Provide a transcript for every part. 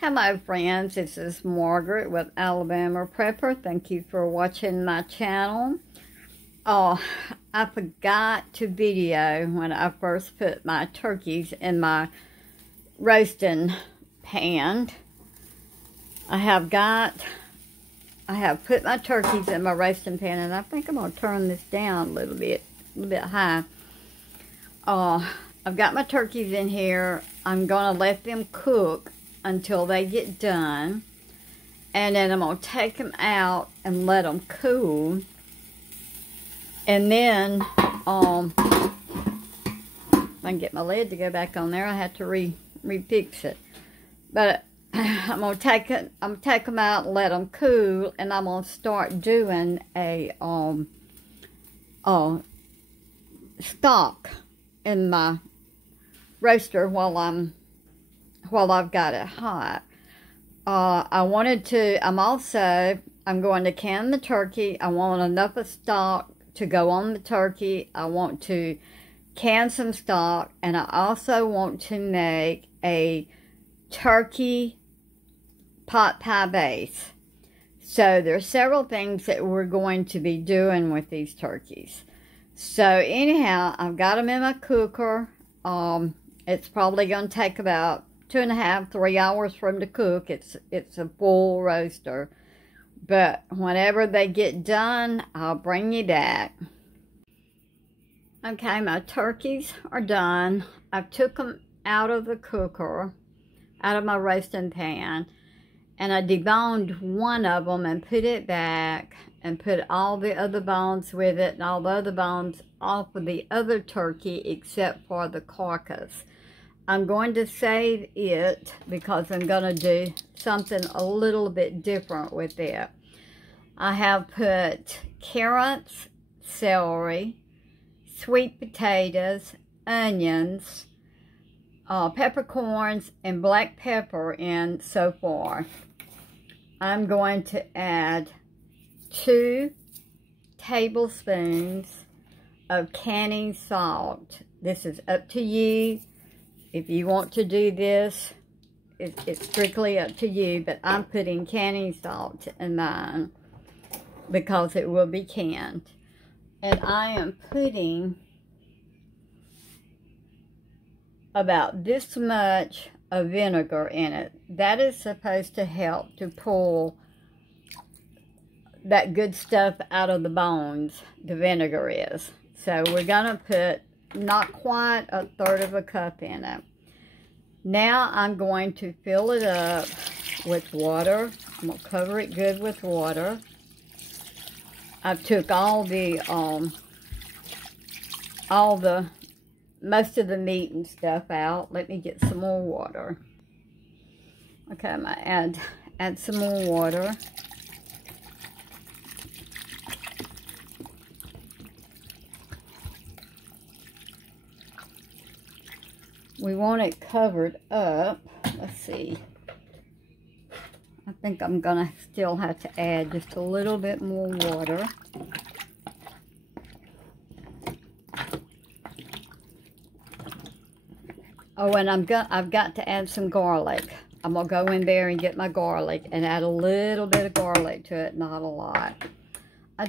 Hello friends, this is Margaret with Alabama Prepper. Thank you for watching my channel. I forgot to video when I first put my turkeys in my roasting pan. I have put my turkeys in my roasting pan, and I think I'm going to turn this down a little bit high. I've got my turkeys in here. I'm going to let them cook until they get done, and then I'm going to take them out and let them cool, and then if I can get my lid to go back on there, I have to refix it. But I'm going to take them out and let them cool, and I'm going to start doing a stock in my roaster while I've got it hot. I'm going to can the turkey. I want enough of stock to go on the turkey. I want to can some stock, and I also want to make a turkey pot pie base. So there's several things that we're going to be doing with these turkeys. So anyhow, I've got them in my cooker. It's probably going to take about 2.5 to 3 hours for them to cook. It's a full roaster. But whenever they get done, I'll bring you back. Okay, my turkeys are done. I took them out of the cooker, out of my roasting pan, and I deboned one of them and put it back and put all the other bones with it and all the other bones off of the other turkey except for the carcass. I'm going to save it because I'm going to do something a little bit different with it. I have put carrots, celery, sweet potatoes, onions, peppercorns, and black pepper in so far. I'm going to add 2 tablespoons of canning salt. This is up to you. If you want to do this, it's strictly up to you, but I'm putting canning salt in mine because it will be canned. And I am putting about this much of vinegar in it. That is supposed to help to pull that good stuff out of the bones, the vinegar is. So we're going to put not quite 1/3 of a cup in it. Now I'm going to fill it up with water. I'm going to cover it good with water. I took most of the meat and stuff out. Let me get some more water. Okay, I'm going to add some more water. We want it covered up. Let's see. I think I'm going to still have to add just a little bit more water. Oh, and I've got to add some garlic. I'm going to go in there and get my garlic and add a little bit of garlic to it, not a lot. I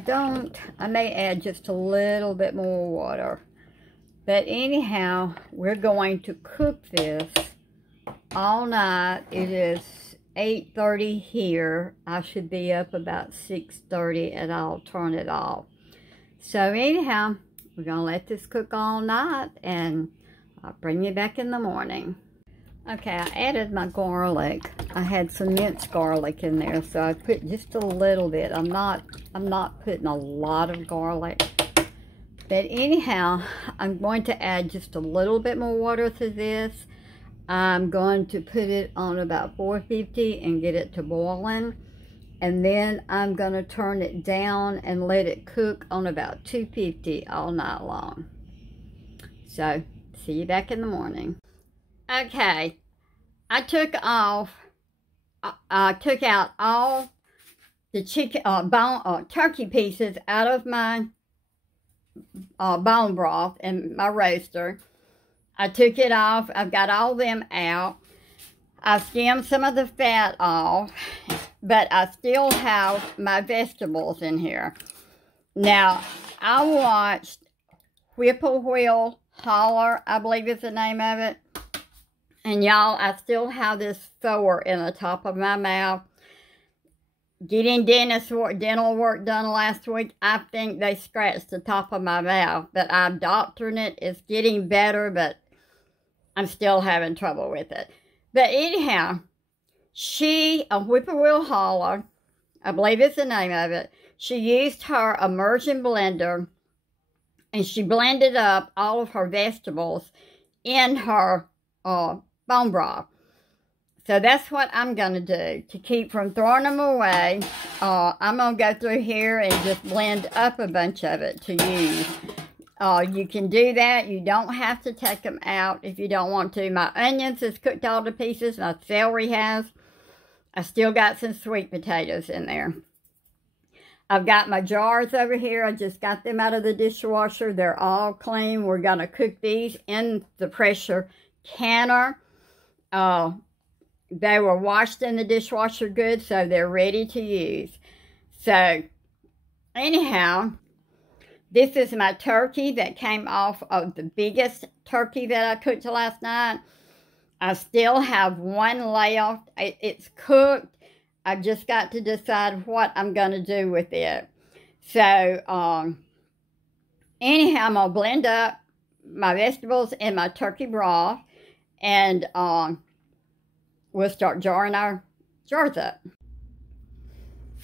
may add just a little bit more water. But anyhow, we're going to cook this all night. It is 8:30 here. I should be up about 6:30 and I'll turn it off. So anyhow, we're going to let this cook all night and I'll bring you back in the morning. Okay, I added my garlic. I had some minced garlic in there, so I put just a little bit. I'm not putting a lot of garlic. But anyhow, I'm going to add just a little bit more water to this. I'm going to put it on about 450 and get it to boiling. And then I'm going to turn it down and let it cook on about 250 all night long. So, see you back in the morning. Okay, I took out all the turkey pieces out of my bone broth in my roaster. I took it off. I've got all them out. I skimmed some of the fat off, but I still have my vegetables in here. Now, I watched Whippoorwill Holler, I believe is the name of it. And y'all, I still have this sore in the top of my mouth. Getting dental work done last week, I think they scratched the top of my mouth. But I'm doctoring it. It's getting better, but I'm still having trouble with it. But anyhow, a Whippoorwill Holler, I believe it's the name of it, she used her immersion blender, and she blended up all of her vegetables in her bone broth. So that's what I'm going to do. To keep from throwing them away, I'm going to go through here and just blend up a bunch of it to use. You can do that. You don't have to take them out if you don't want to. My onions is cooked all to pieces. My celery has. I still got some sweet potatoes in there. I've got my jars over here. I just got them out of the dishwasher. They're all clean. We're going to cook these in the pressure canner. They were washed in the dishwasher good, so they're ready to use. So, anyhow, this is my turkey that came off of the biggest turkey that I cooked last night. I still have one left. It's cooked. I just got to decide what I'm going to do with it. So, anyhow, I'm going to blend up my vegetables in my turkey broth. And we'll start jarring our jars up.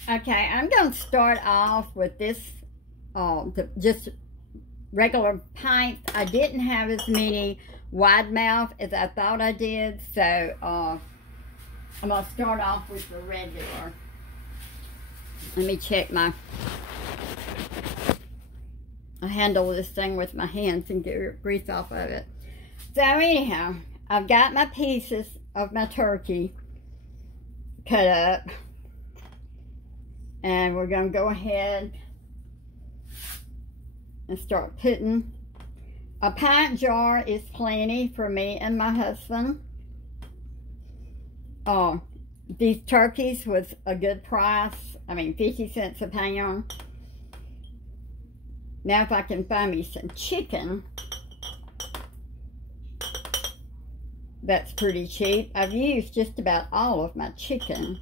Okay, I'm going to start off with this, just regular pints. I didn't have as many wide mouth as I thought I did, so I'm going to start off with the regular. Let me check I handle this thing with my hands and get grease off of it. So anyhow, I've got my pieces of my turkey cut up, and we're going to go ahead and start putting. A pint jar is plenty for me and my husband. These turkeys was a good price. I mean, 50 cents a pound. Now if I can find me some chicken, that's pretty cheap. I've used just about all of my chicken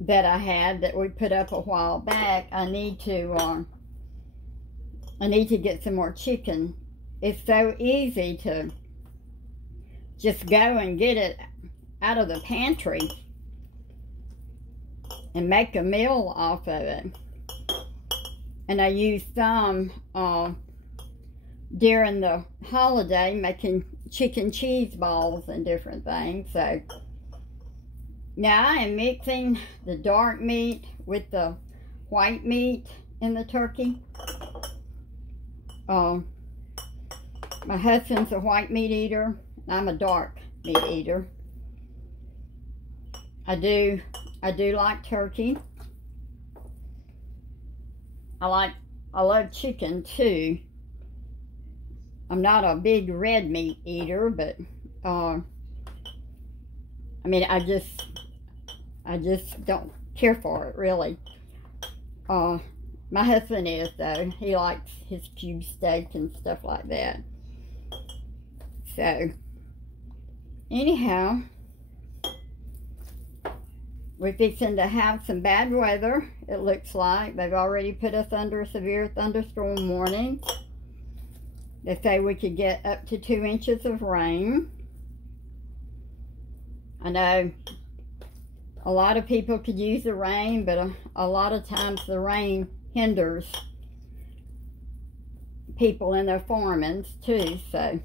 that I had that we put up a while back. I need to get some more chicken. It's so easy to just go and get it out of the pantry and make a meal off of it. And I used some during the holiday making chicken cheese balls and different things. So now I am mixing the dark meat with the white meat in the turkey. My husband's a white meat eater. I'm a dark meat eater. I do like turkey. I love chicken too. I'm not a big red meat eater, but I mean, I just don't care for it really. My husband is though. He likes his cube steak and stuff like that. So anyhow, we're fixing to have some bad weather. It looks like they've already put us under a severe thunderstorm warning. They say we could get up to 2 inches of rain. I know a lot of people could use the rain, but a lot of times the rain hinders people in their farmings too. So,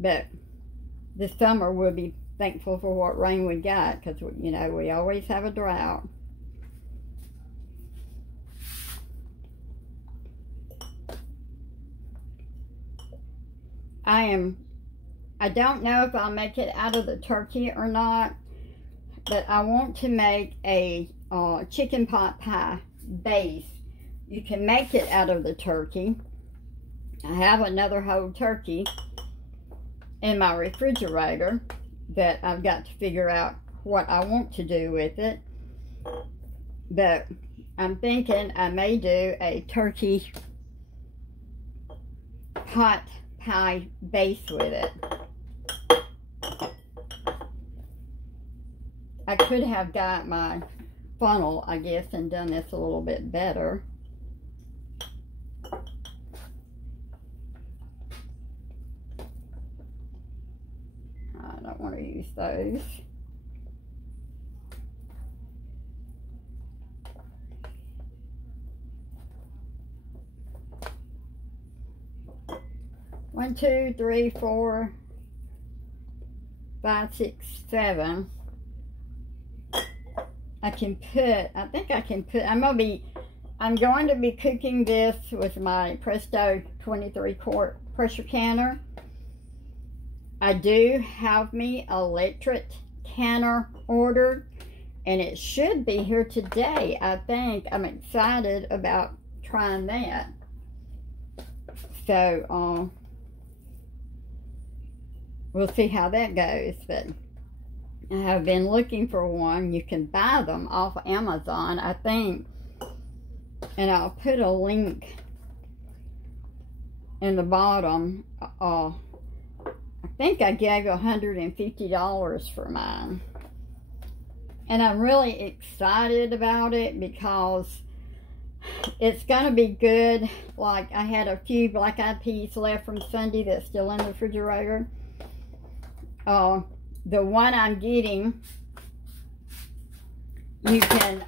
but this summer we'll be thankful for what rain we got, because you know we always have a drought. I don't know if I'll make it out of the turkey or not, but I want to make a chicken pot pie base. You can make it out of the turkey. I have another whole turkey, in my refrigerator that I've got to figure out what I want to do with it. But I'm thinking I may do a turkey pot pie base with it. I could have got my funnel, I guess, and done this a little bit better. I don't want to use those. One, two, three, 4, 5, 6, 7. I think I can put, I'm going to be cooking this with my Presto 23-quart pressure canner. I do have me electric canner ordered, and it should be here today, I think. I'm excited about trying that. So, we'll see how that goes, but I have been looking for one. You can buy them off Amazon, I think, and I'll put a link in the bottom. I think I gave $150 for mine, and I'm really excited about it because it's gonna be good. Like, I had a few black eyed peas left from Sunday that's still in the refrigerator. The one I'm getting, you can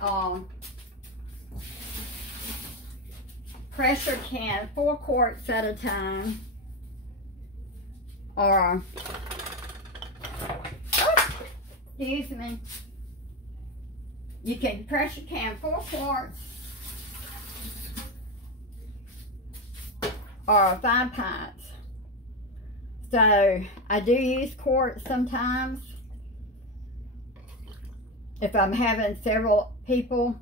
pressure can 4 quarts at a time, or excuse me, you can pressure can 4 quarts or 5 pints. So I do use quarts sometimes if I'm having several people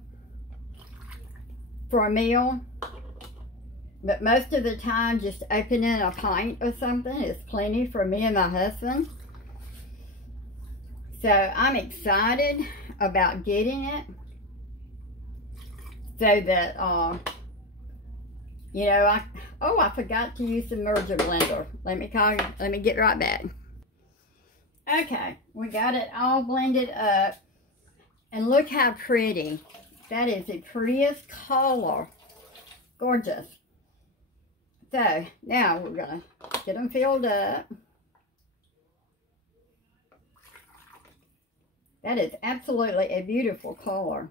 for a meal, but most of the time just opening a pint or something is plenty for me and my husband. So I'm excited about getting it so that you know, I forgot to use the merger blender. Let me get right back. Okay, we got it all blended up. And look how pretty. That is the prettiest color. Gorgeous. So, now we're going to get them filled up. That is absolutely a beautiful color.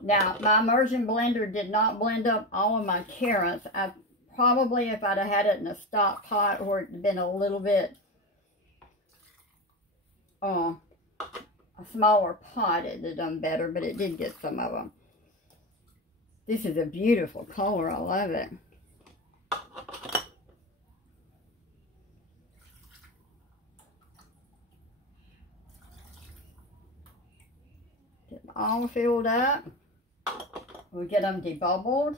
Now, my immersion blender did not blend up all of my carrots. I probably, if I'd have had it in a stock pot or it'd been a little bit a smaller pot, it'd have done better, but it did get some of them. This is a beautiful color. I love it. Get them all filled up. We get them debubbled.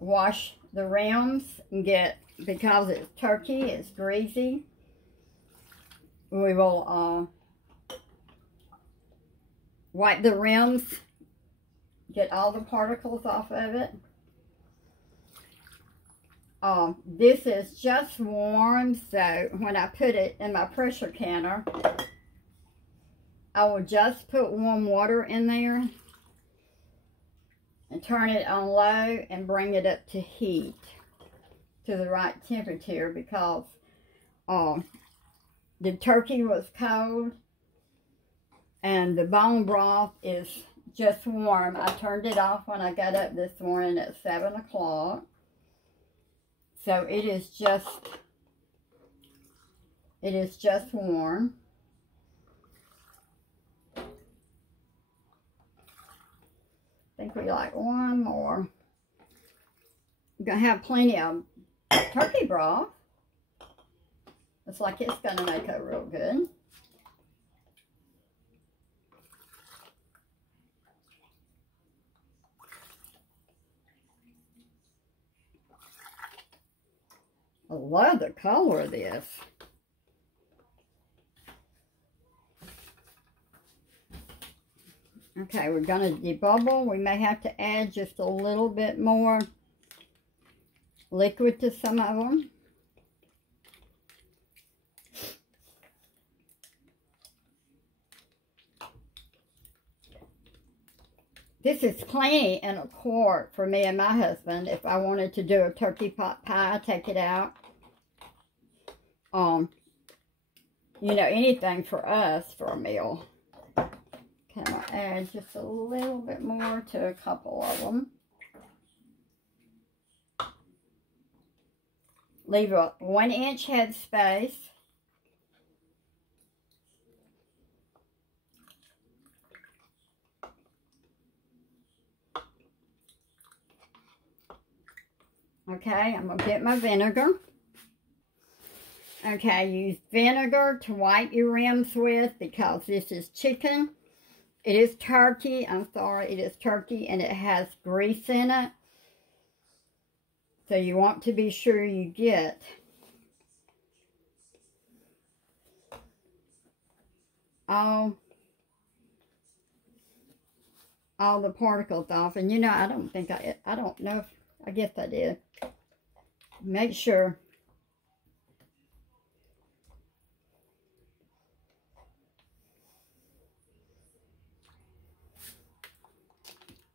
Wash the rims and because it's turkey, it's greasy. We will wipe the rims, get all the particles off of it. This is just warm, so when I put it in my pressure canner, I will just put warm water in there and turn it on low and bring it up to heat, to the right temperature, because the turkey was cold and the bone broth is just warm. I turned it off when I got up this morning at 7 o'clock. So it is just warm. I think we like one more. We're going to have plenty of turkey broth. Looks like it's going to make it real good. A love the color of this. Okay, we're going to debubble. We may have to add just a little bit more liquid to some of them. This is plenty in a quart for me and my husband. If I wanted to do a turkey pot pie, take it out. You know, anything for us for a meal. Okay, I'll add just a little bit more to a couple of them. Leave a 1-inch head space. Okay, I'm going to get my vinegar. Okay, use vinegar to wipe your rims with because this is chicken. It is turkey. I'm sorry, it is turkey and it has grease in it. So you want to be sure you get all the particles off. And you know, I don't know if, I guess I did. Make sure.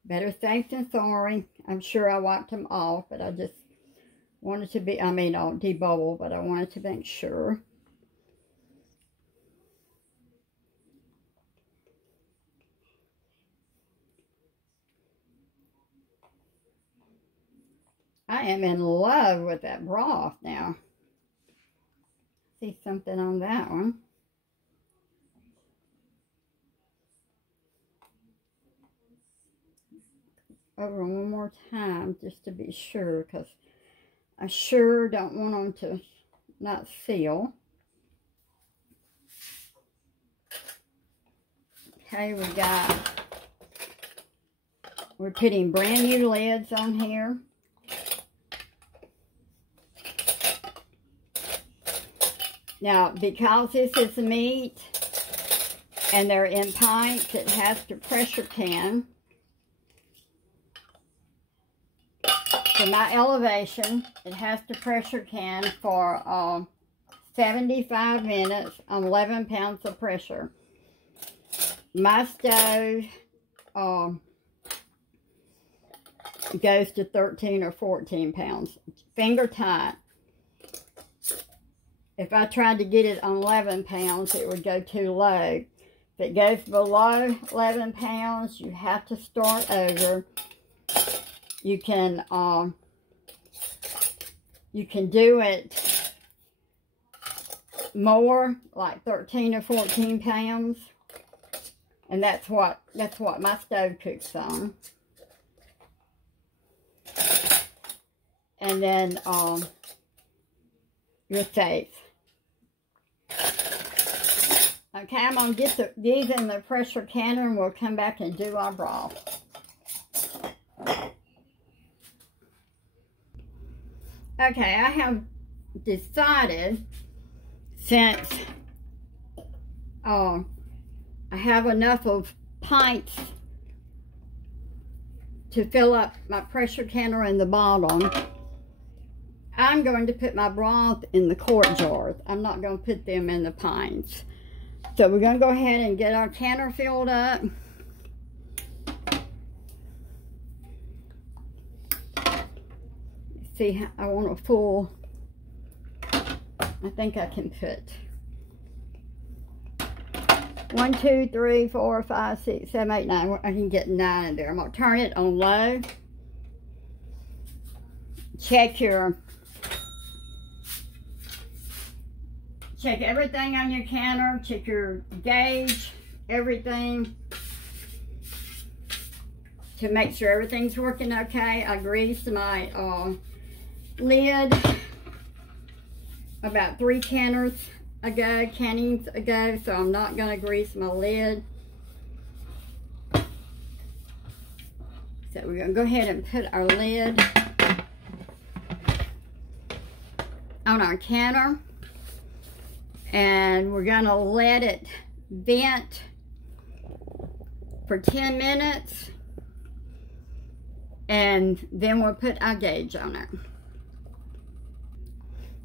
Better safe than sorry. I'm sure I wiped them off, but I just wanted to be, debubble, but I wanted to make sure. I am in love with that broth now. See something on that one. Over one more time just to be sure, because I sure don't want them to not seal. Okay, we're putting brand new lids on here. Now, because this is meat and they're in pints, it has to pressure can. For my elevation, it has to pressure can for 75 minutes on 11 pounds of pressure. My stove goes to 13 or 14 pounds. Finger tight. If I tried to get it on 11 pounds, it would go too low. If it goes below 11 pounds, you have to start over. You can do it more, like 13 or 14 pounds, and that's what my stove cooks on. And then you're safe. Okay, I'm gonna get these in the pressure canner, and we'll come back and do our broth. Okay, I have decided, since I have enough of pints to fill up my pressure canner in the bottom, I'm going to put my broth in the quart jars. I'm not going to put them in the pints. So we're going to go ahead and get our canner filled up. See, I want a full, I think I can put 1, 2, 3, 4, 5, 6, 7, 8, 9. I can get 9 in there. I'm going to turn it on low. Check everything on your canner. Check your gauge, everything, to make sure everything's working okay. I greased my lid about 3 cannings ago, so I'm not going to grease my lid. So we're going to go ahead and put our lid on our canner, and we're gonna let it vent for 10 minutes, and then we'll put our gauge on it.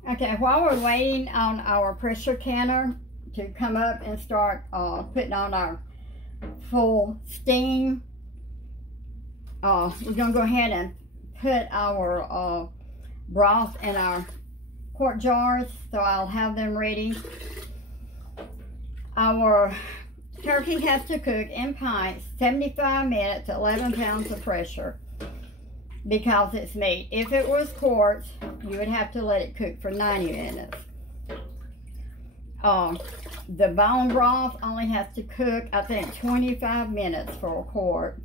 Okay, while we're waiting on our pressure canner to come up and start putting on our full steam, we're gonna go ahead and put our broth in our quart jars, so I'll have them ready. Our turkey has to cook in pints 75 minutes at 11 pounds of pressure because it's meat. If it was quarts, you would have to let it cook for 90 minutes. The bone broth only has to cook, I think, 25 minutes for a quart.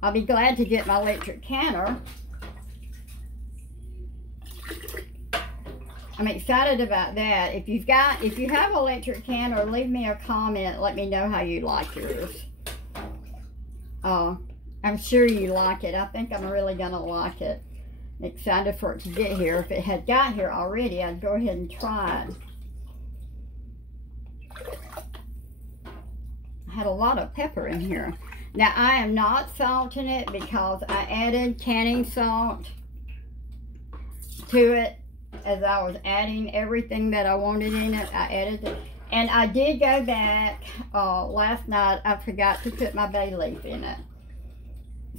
I'll be glad to get my electric canner. I'm excited about that. If you have an electric canner, leave me a comment. Let me know how you like yours. I'm sure you like it. I think I'm really gonna like it. I'm excited for it to get here. If it had got here already, I'd go ahead and try it. I had a lot of pepper in here. Now, I am not salting it because I added canning salt to it as I was adding everything that I wanted in it. I added it. And I did go back last night. I forgot to put my bay leaf in it.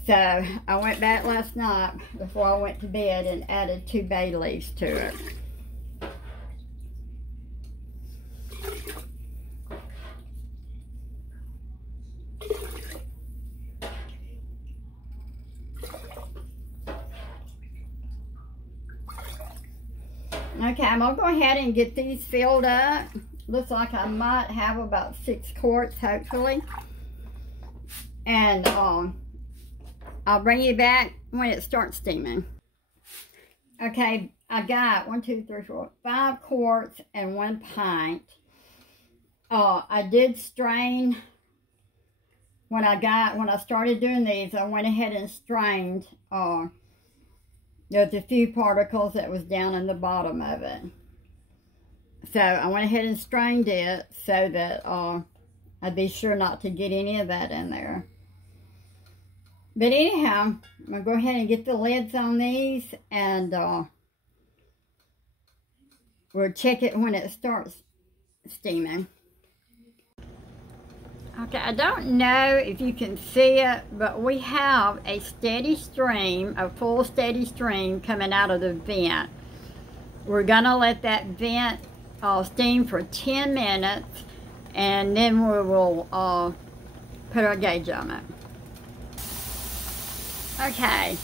So, I went back last night before I went to bed and added 2 bay leaves to it. Okay, I'm going to go ahead and get these filled up. Looks like I might have about 6 quarts, hopefully. And I'll bring you back when it starts steaming. Okay, I got 1, 2, 3, 4, 5 quarts and 1 pint. I did strain when I started doing these. I went ahead and strained. There's a few particles that was down in the bottom of it. So I went ahead and strained it so that I'd be sure not to get any of that in there. But anyhow, I'm going to go ahead and get the lids on these, and we'll check it when it starts steaming. Okay, I don't know if you can see it, but we have a steady stream, a full steady stream coming out of the vent. We're gonna let that vent steam for 10 minutes, and then we will put our gauge on it. Okay,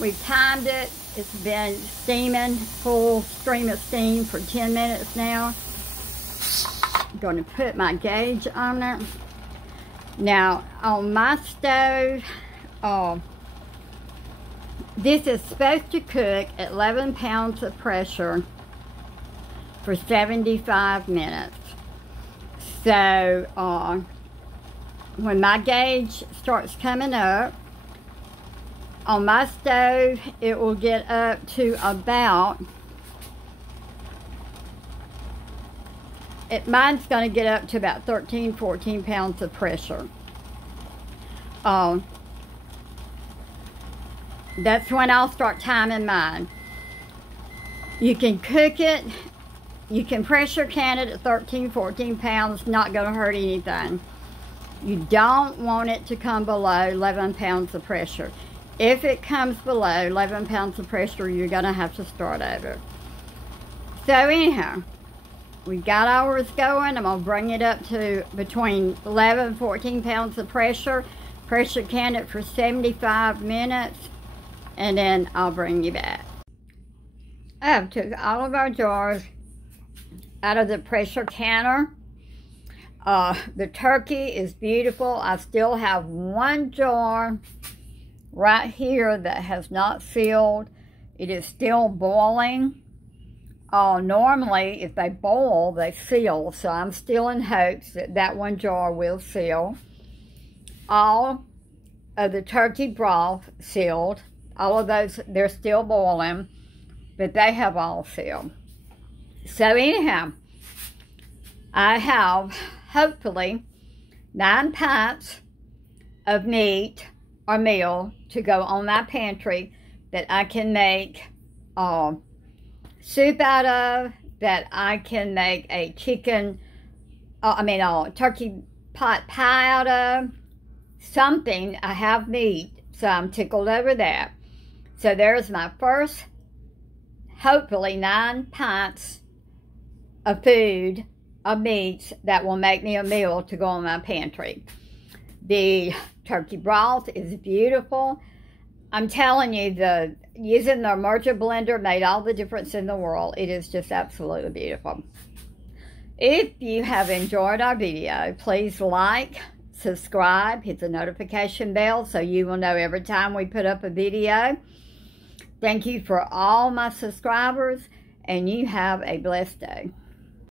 we've timed it. It's been steaming, full stream of steam for 10 minutes now. I'm going to put my gauge on it. Now, on my stove, this is supposed to cook at 11 pounds of pressure for 75 minutes. So, when my gauge starts coming up, on my stove, it will get up to about, mine's going to get up to about 13, 14 pounds of pressure. That's when I'll start timing mine. You can cook it, you can pressure can it at 13, 14 pounds, not going to hurt anything. You don't want it to come below 11 pounds of pressure. If it comes below 11 pounds of pressure, you're going to have to start over. So anyhow, we got ours going. I'm going to bring it up to between 11 and 14 pounds of pressure. Pressure can it for 75 minutes. And then I'll bring you back. I have took all of our jars out of the pressure canner. The turkey is beautiful. I still have 1 jar right here that has not filled. It is still boiling. Normally, if they boil, they seal. So I'm still in hopes that that one jar will seal. All of the turkey broth sealed. All of those, they're still boiling, but they have all sealed. So anyhow, I have hopefully 9 pints of meat or meal to go on my pantry that I can make soup out of, that I can make a turkey pot pie out of, something. I have meat, so I'm tickled over that. So there's my first, hopefully 9 pints of food, of meats that will make me a meal to go on my pantry. The turkey broth is beautiful. I'm telling you, using the merger blender made all the difference in the world. It is just absolutely beautiful. If you have enjoyed our video, please like, subscribe, hit the notification bell so you will know every time we put up a video. Thank you for all my subscribers, and you have a blessed day.